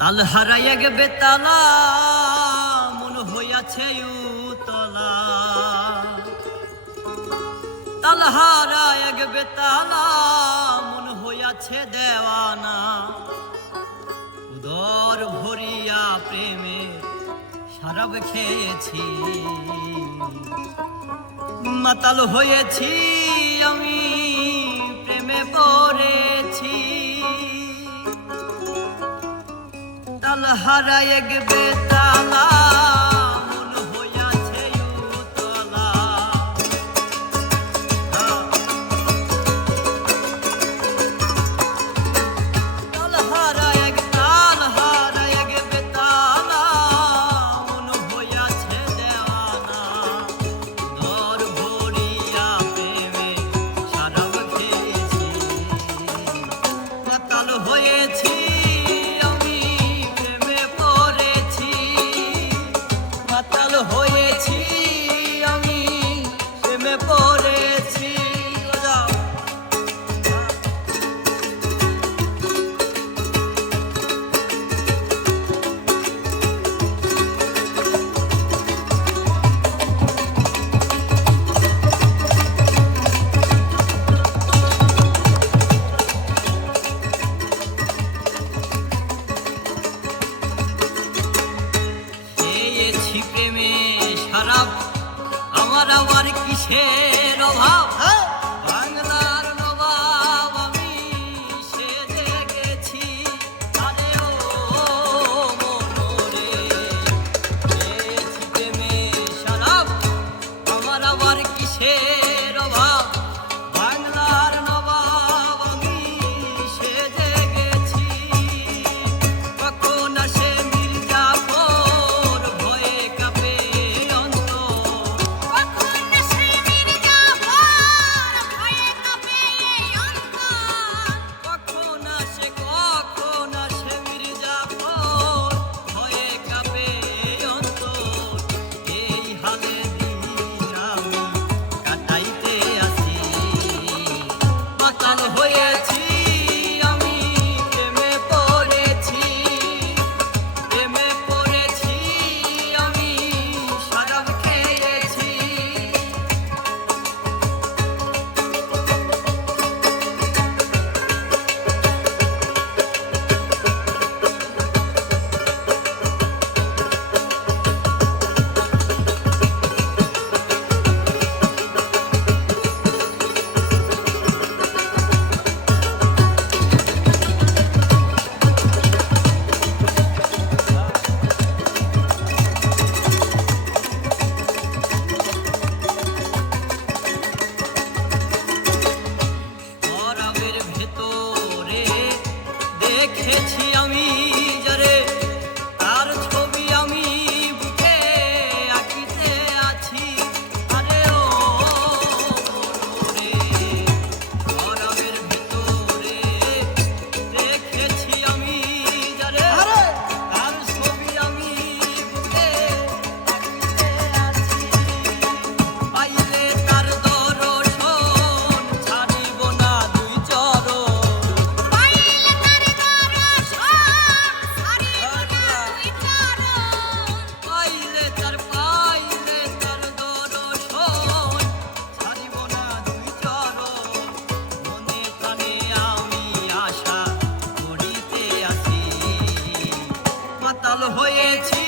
তাল হারাইয়া গে বেতালা মন হইয়াছে উতলা তাল হারাইয়া গে বেতালা মন হইয়াছে দেওয়ানা উদর ভরিয়া প্রেমে শরাব খেয়েছি মাতাল হয়েছি আমি প্রেমে পড়েছি তাল হারাইয়া গে বেতালা মন হইয়াছে উতলা তাল হারাইয়া গে বেতালা মন হইয়াছে দেওয়ানা দর ভরিয়া প্রেমে শরাব খেয়েছি মাতাল হয়েছি মাতাল হয়েছি আমি প্রেমে পড়েছি প্রেমে শরাব আমার আবার কিসের অভাব বাংলার নবাব আমি সেজে গেছি আরে ও মনোরে খেয়েছি প্রেমে শরাব আমার আবার কিসের অভাব বাংলার নবাব আমি সেজে গেছি কখন আসে দেখেছি আমি যারে তার ছবি আমি বুকে আঁকিতে আছি আরে ও রে গরমের ভিতরে দেখেছি আমি যারে তার ছবি আমি বুকে আঁকিতে আছি পাইলে তার দর্শন ছাড়িব না দুই চরণ মাতাল হয়েছি